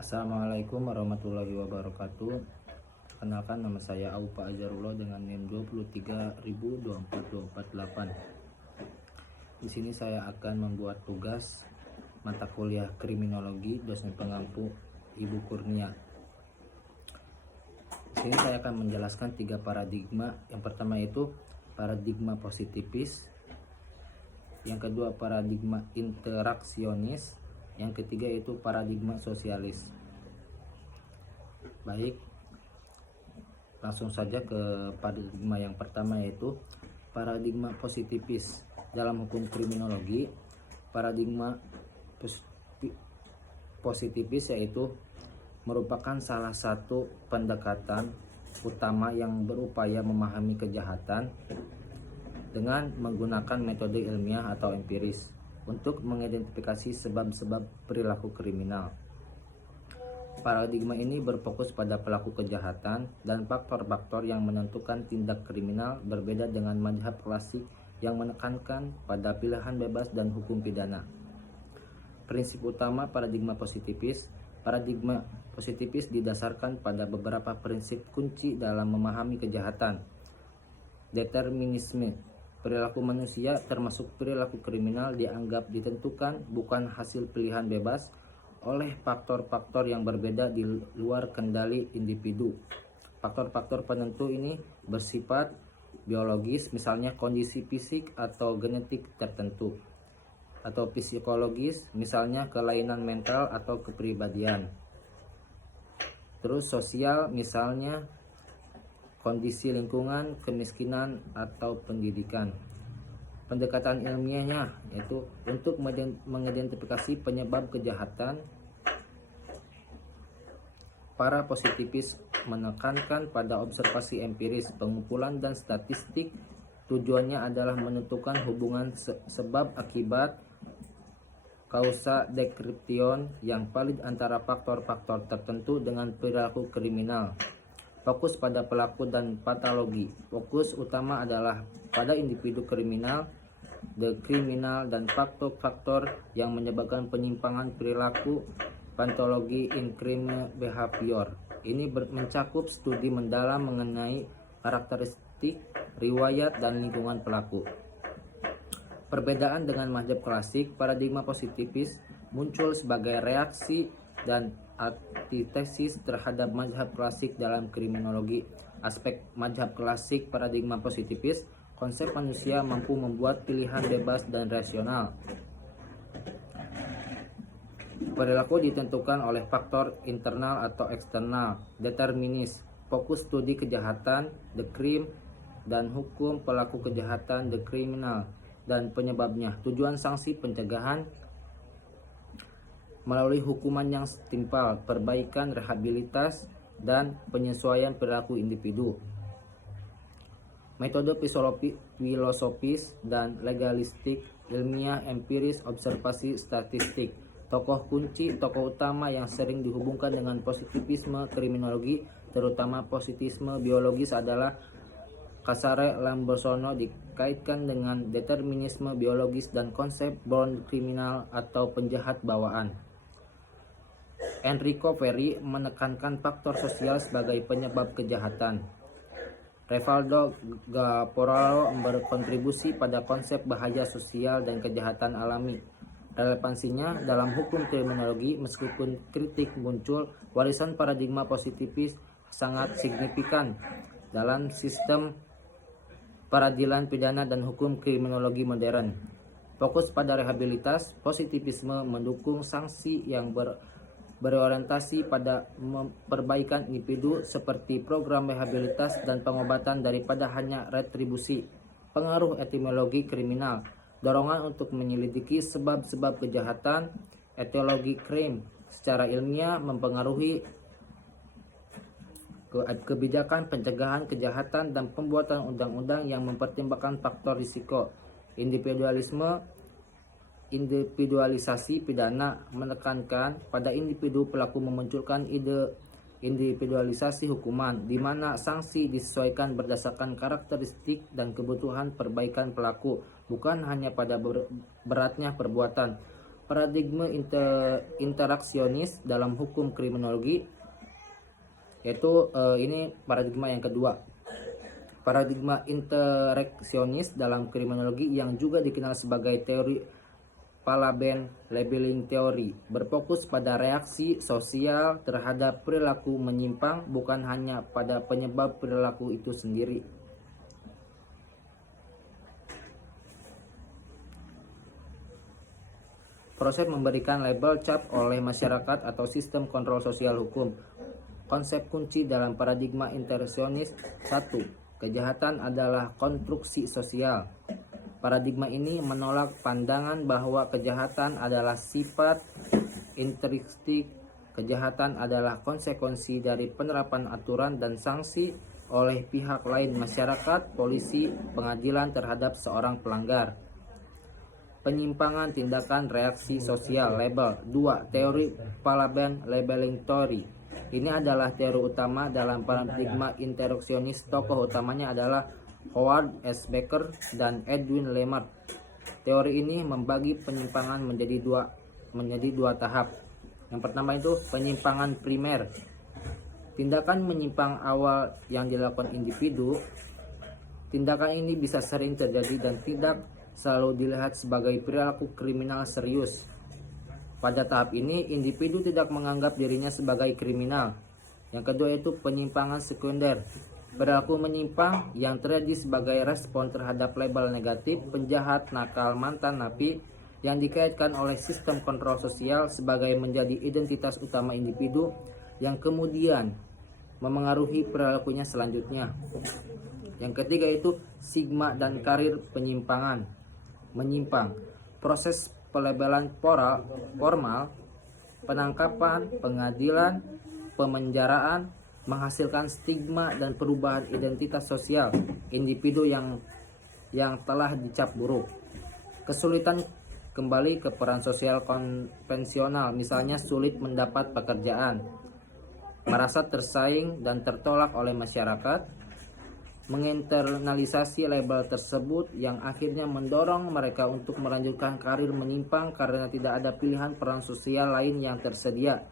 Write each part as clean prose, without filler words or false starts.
Assalamualaikum warahmatullahi wabarakatuh. Kenalkan, nama saya Aupa Azharullah dengan NIM 230242448. Di sini saya akan membuat tugas mata kuliah kriminologi dosen pengampu Ibu Kurnia. Di sini saya akan menjelaskan 3 paradigma. Yang pertama itu paradigma positifis, yang kedua paradigma interaksionis, yang ketiga itu paradigma sosialis. Baik, langsung saja ke paradigma yang pertama, yaitu paradigma positifis. Dalam hukum kriminologi, paradigma positifis yaitu merupakan salah satu pendekatan utama yang berupaya memahami kejahatan dengan menggunakan metode ilmiah atau empiris untuk mengidentifikasi sebab-sebab perilaku kriminal. Paradigma ini berfokus pada pelaku kejahatan dan faktor-faktor yang menentukan tindak kriminal, berbeda dengan mazhab klasik yang menekankan pada pilihan bebas dan hukum pidana. Prinsip utama paradigma positifis didasarkan pada beberapa prinsip kunci dalam memahami kejahatan. Determinisme. Perilaku manusia termasuk perilaku kriminal dianggap ditentukan bukan hasil pilihan bebas oleh faktor-faktor yang berbeda di luar kendali individu. Faktor-faktor penentu ini bersifat biologis, misalnya kondisi fisik atau genetik tertentu, atau psikologis, misalnya kelainan mental atau kepribadian. Terus sosial, misalnya kondisi lingkungan, kemiskinan, atau pendidikan. Pendekatan ilmiahnya yaitu untuk mengidentifikasi penyebab kejahatan. Para positifis menekankan pada observasi empiris, pengumpulan dan statistik. Tujuannya adalah menentukan hubungan sebab akibat, causa description yang valid antara faktor-faktor tertentu dengan perilaku kriminal. Fokus pada pelaku dan patologi. Fokus utama adalah pada individu kriminal, the criminal, dan faktor-faktor yang menyebabkan penyimpangan perilaku, patologi in crime behavior. Ini mencakup studi mendalam mengenai karakteristik, riwayat, dan lingkungan pelaku. Perbedaan dengan mazhab klasik, paradigma positifis muncul sebagai reaksi dan antitesis terhadap mazhab klasik dalam kriminologi. Aspek mazhab klasik paradigma positifis, konsep manusia mampu membuat pilihan bebas dan rasional. Perilaku ditentukan oleh faktor internal atau eksternal. Determinis, fokus studi kejahatan, the crime, dan hukum pelaku kejahatan, the criminal, dan penyebabnya. Tujuan sanksi pencegahan melalui hukuman yang setimpal, perbaikan, rehabilitas, dan penyesuaian perilaku individu. Metode filosofis dan legalistik, ilmiah, empiris, observasi, statistik. Tokoh kunci, tokoh utama yang sering dihubungkan dengan positivisme kriminologi, terutama positifisme biologis, adalah Casare Lambersono, dikaitkan dengan determinisme biologis dan konsep born criminal atau penjahat bawaan. Enrico Ferri menekankan faktor sosial sebagai penyebab kejahatan. Revaldo Gaporalo berkontribusi pada konsep bahaya sosial dan kejahatan alami. Relevansinya dalam hukum kriminologi, meskipun kritik muncul, warisan paradigma positifis sangat signifikan dalam sistem peradilan pidana dan hukum kriminologi modern. Fokus pada rehabilitas, positivisme mendukung sanksi yang berorientasi pada perbaikan individu seperti program rehabilitas dan pengobatan daripada hanya retribusi. Pengaruh etimologi kriminal, dorongan untuk menyelidiki sebab-sebab kejahatan, etiologi crime secara ilmiah mempengaruhi kebijakan pencegahan kejahatan dan pembuatan undang-undang yang mempertimbangkan faktor risiko. Individualisasi pidana menekankan pada individu pelaku, memunculkan ide individualisasi hukuman, di mana sanksi disesuaikan berdasarkan karakteristik dan kebutuhan perbaikan pelaku, bukan hanya pada beratnya perbuatan. Paradigma interaksionis dalam hukum kriminologi, yaitu ini paradigma yang kedua. Paradigma interaksionis dalam kriminologi yang juga dikenal sebagai teori Palaben labeling teori berfokus pada reaksi sosial terhadap perilaku menyimpang, bukan hanya pada penyebab perilaku itu sendiri. Proses memberikan label cap oleh masyarakat atau sistem kontrol sosial hukum. Konsep kunci dalam paradigma interaksionis. 1. Kejahatan adalah konstruksi sosial. Paradigma ini menolak pandangan bahwa kejahatan adalah sifat intrinsik. Kejahatan adalah konsekuensi dari penerapan aturan dan sanksi oleh pihak lain, masyarakat, polisi, pengadilan terhadap seorang pelanggar. Penyimpangan tindakan reaksi sosial label. 2. Teori Palaben labeling theory. Ini adalah teori utama dalam paradigma interaksionis. Tokoh utamanya adalah Howard S. Becker dan Edwin Lemert. Teori ini membagi penyimpangan menjadi dua tahap. Yang pertama itu penyimpangan primer. Tindakan menyimpang awal yang dilakukan individu. Tindakan ini bisa sering terjadi dan tidak selalu dilihat sebagai perilaku kriminal serius. Pada tahap ini, individu tidak menganggap dirinya sebagai kriminal. Yang kedua itu penyimpangan sekunder. Perilaku menyimpang yang terjadi sebagai respon terhadap label negatif, penjahat, nakal, mantan napi yang dikaitkan oleh sistem kontrol sosial sebagai menjadi identitas utama individu yang kemudian memengaruhi perilakunya selanjutnya. Yang ketiga itu sigma dan karir penyimpangan. Menyimpang, proses pelabelan formal, penangkapan, pengadilan, pemenjaraan menghasilkan stigma dan perubahan identitas sosial individu yang telah dicap buruk. Kesulitan kembali ke peran sosial konvensional, misalnya sulit mendapat pekerjaan, merasa tersaing dan tertolak oleh masyarakat, menginternalisasi label tersebut yang akhirnya mendorong mereka untuk melanjutkan karir menyimpang karena tidak ada pilihan peran sosial lain yang tersedia.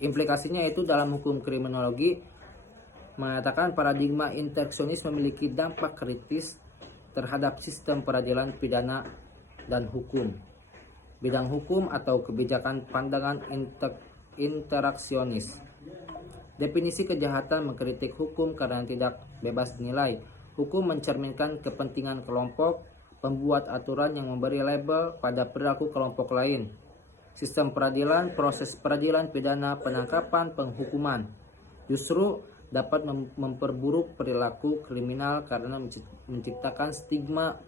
Implikasinya itu dalam hukum kriminologi mengatakan paradigma interaksionis memiliki dampak kritis terhadap sistem peradilan pidana dan hukum. Bidang hukum atau kebijakan pandangan interaksionis. Definisi kejahatan mengkritik hukum karena tidak bebas nilai. Hukum mencerminkan kepentingan kelompok, pembuat aturan yang memberi label pada perilaku kelompok lain. Sistem peradilan, proses peradilan pidana, penangkapan, penghukuman justru dapat memperburuk perilaku kriminal karena menciptakan stigma,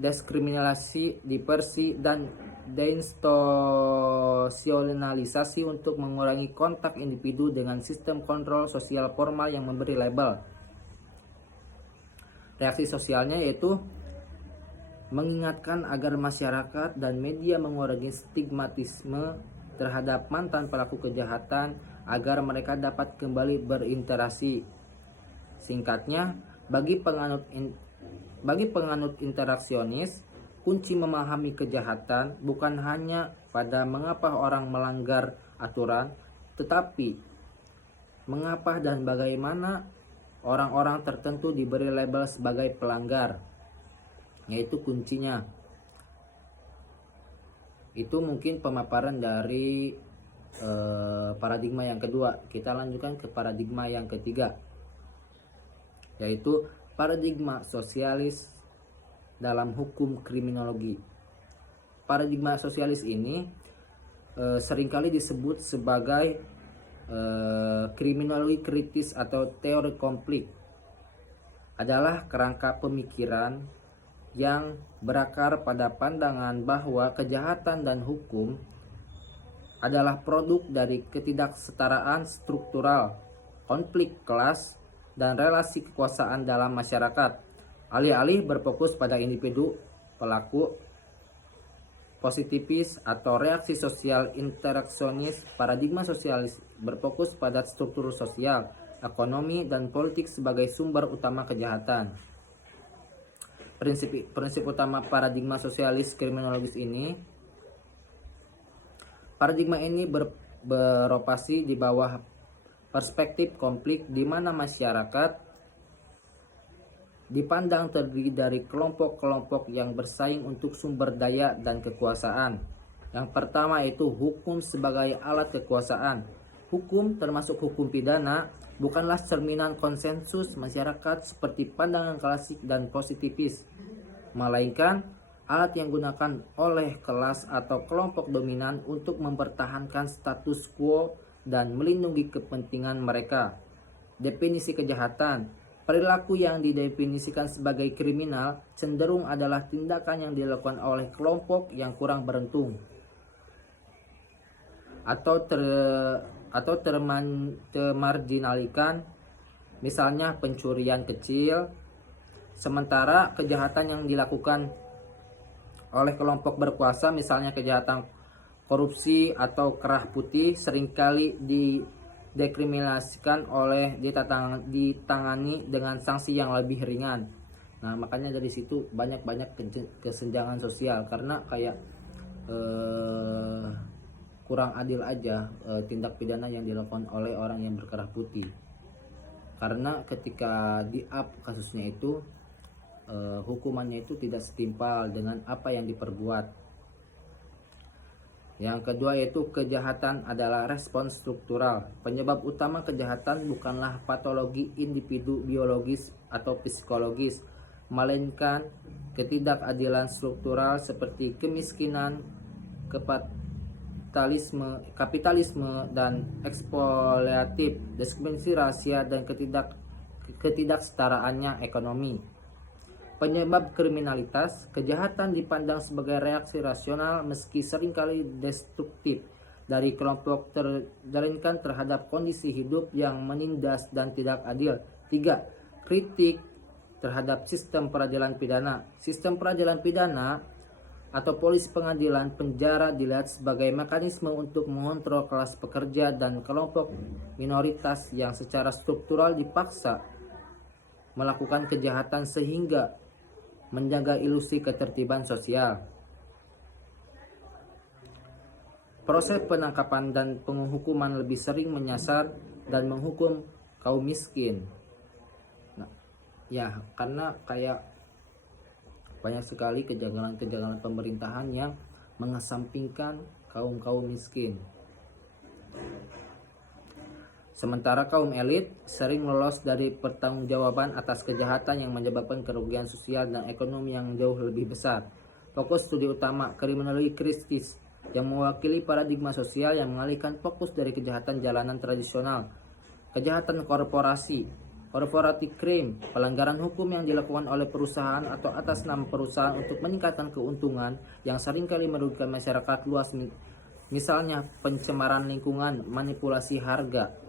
diskriminasi, diversi, dan deinstitusionalisasi untuk mengurangi kontak individu dengan sistem kontrol sosial formal yang memberi label. Reaksi sosialnya yaitu mengingatkan agar masyarakat dan media mengurangi stigmatisme terhadap mantan pelaku kejahatan agar mereka dapat kembali berinteraksi. Singkatnya, bagi penganut interaksionis, kunci memahami kejahatan bukan hanya pada mengapa orang melanggar aturan, tetapi mengapa dan bagaimana orang-orang tertentu diberi label sebagai pelanggar, yaitu kuncinya. Itu mungkin pemaparan dari paradigma yang kedua. Kita lanjutkan ke paradigma yang ketiga, yaitu paradigma sosialis dalam hukum kriminologi. Paradigma sosialis ini seringkali disebut sebagai kriminologi kritis atau teori konflik. Adalah kerangka pemikiran yang berakar pada pandangan bahwa kejahatan dan hukum adalah produk dari ketidaksetaraan struktural, konflik kelas, dan relasi kekuasaan dalam masyarakat. Alih-alih berfokus pada individu, pelaku, positifis atau reaksi sosial interaksionis, paradigma sosialis berfokus pada struktur sosial, ekonomi, dan politik sebagai sumber utama kejahatan. prinsip utama paradigma sosialis kriminologis ini. Paradigma ini beroperasi di bawah perspektif konflik di mana masyarakat dipandang terdiri dari kelompok-kelompok yang bersaing untuk sumber daya dan kekuasaan. Yang pertama itu hukum sebagai alat kekuasaan. Hukum termasuk hukum pidana bukanlah cerminan konsensus masyarakat seperti pandangan klasik dan positivis, melainkan alat yang digunakan oleh kelas atau kelompok dominan untuk mempertahankan status quo dan melindungi kepentingan mereka. Definisi kejahatan: perilaku yang didefinisikan sebagai kriminal cenderung adalah tindakan yang dilakukan oleh kelompok yang kurang beruntung atau termarginalkan, misalnya pencurian kecil. Sementara kejahatan yang dilakukan oleh kelompok berkuasa, misalnya kejahatan korupsi atau kerah putih, seringkali dekriminalisasikan ditangani dengan sanksi yang lebih ringan. Nah, makanya dari situ banyak kesenjangan sosial karena kayak kurang adil aja tindak pidana yang dilakukan oleh orang yang berkerah putih. Karena ketika di-up kasusnya itu hukumannya itu tidak setimpal dengan apa yang diperbuat. Yang kedua yaitu kejahatan adalah respons struktural. Penyebab utama kejahatan bukanlah patologi individu biologis atau psikologis, melainkan ketidakadilan struktural seperti kemiskinan, kapitalisme dan eksploitatif, diskriminasi rasial dan ketidaksetaraannya ekonomi. Penyebab kriminalitas: kejahatan dipandang sebagai reaksi rasional meski seringkali destruktif dari kelompok terjalinkan terhadap kondisi hidup yang menindas dan tidak adil. 3. Kritik terhadap sistem peradilan pidana. Sistem peradilan pidana atau polisi pengadilan penjara dilihat sebagai mekanisme untuk mengontrol kelas pekerja dan kelompok minoritas yang secara struktural dipaksa melakukan kejahatan sehingga menjaga ilusi ketertiban sosial. Proses penangkapan dan penghukuman lebih sering menyasar dan menghukum kaum miskin. Nah, ya karena kayak banyak sekali kejanggalan-kejanggalan pemerintahan yang mengesampingkan kaum miskin. Sementara kaum elit sering lolos dari pertanggungjawaban atas kejahatan yang menyebabkan kerugian sosial dan ekonomi yang jauh lebih besar. Fokus studi utama kriminologi kritis yang mewakili paradigma sosial yang mengalihkan fokus dari kejahatan jalanan tradisional. Kejahatan korporasi, corporative crime, pelanggaran hukum yang dilakukan oleh perusahaan atau atas nama perusahaan untuk meningkatkan keuntungan yang seringkali merugikan masyarakat luas, misalnya pencemaran lingkungan, manipulasi harga.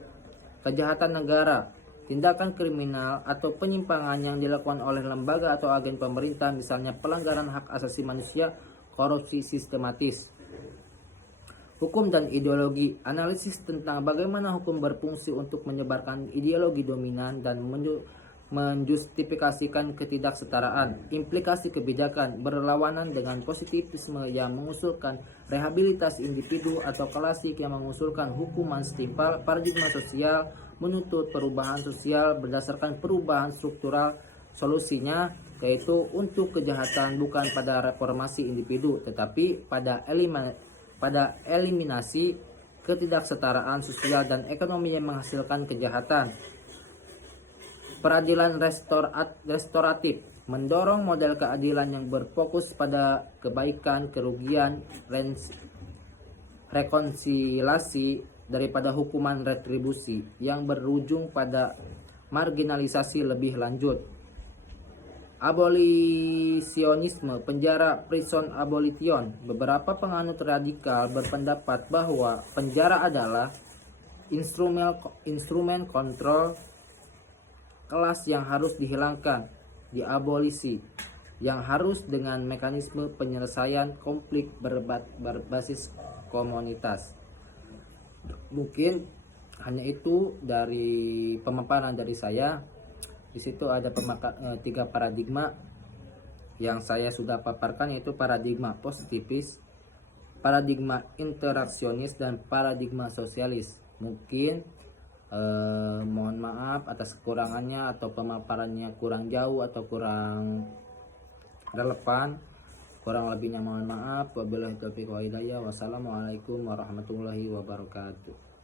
Kejahatan negara, tindakan kriminal atau penyimpangan yang dilakukan oleh lembaga atau agen pemerintah, misalnya pelanggaran hak asasi manusia, korupsi sistematis. Hukum dan ideologi, analisis tentang bagaimana hukum berfungsi untuk menyebarkan ideologi dominan dan menjustifikasikan ketidaksetaraan. Implikasi kebijakan, berlawanan dengan positivisme yang mengusulkan rehabilitasi individu atau klasik yang mengusulkan hukuman setimpal. Paradigma sosial menuntut perubahan sosial berdasarkan perubahan struktural. Solusinya yaitu untuk kejahatan bukan pada reformasi individu tetapi pada eliminasi ketidaksetaraan sosial dan ekonomi yang menghasilkan kejahatan. Peradilan restoratif mendorong model keadilan yang berfokus pada kebaikan, kerugian, rekonsiliasi daripada hukuman retribusi yang berujung pada marginalisasi lebih lanjut. Abolisionisme, penjara, prison abolition. Beberapa penganut radikal berpendapat bahwa penjara adalah instrumen kontrol kelas yang harus dihilangkan, diabolisi, yang harus dengan mekanisme penyelesaian konflik berbasis komunitas. Mungkin hanya itu dari pemaparan dari saya. Di situ ada 3 paradigma yang saya sudah paparkan, yaitu paradigma positivis, paradigma interaksionis, dan paradigma sosialis. Mungkin mohon maaf atas kekurangannya atau pemaparannya kurang jauh atau kurang relevan. Kurang lebihnya mohon maaf. Wabillahi taufiq wa hidayah. Wassalamualaikum warahmatullahi wabarakatuh.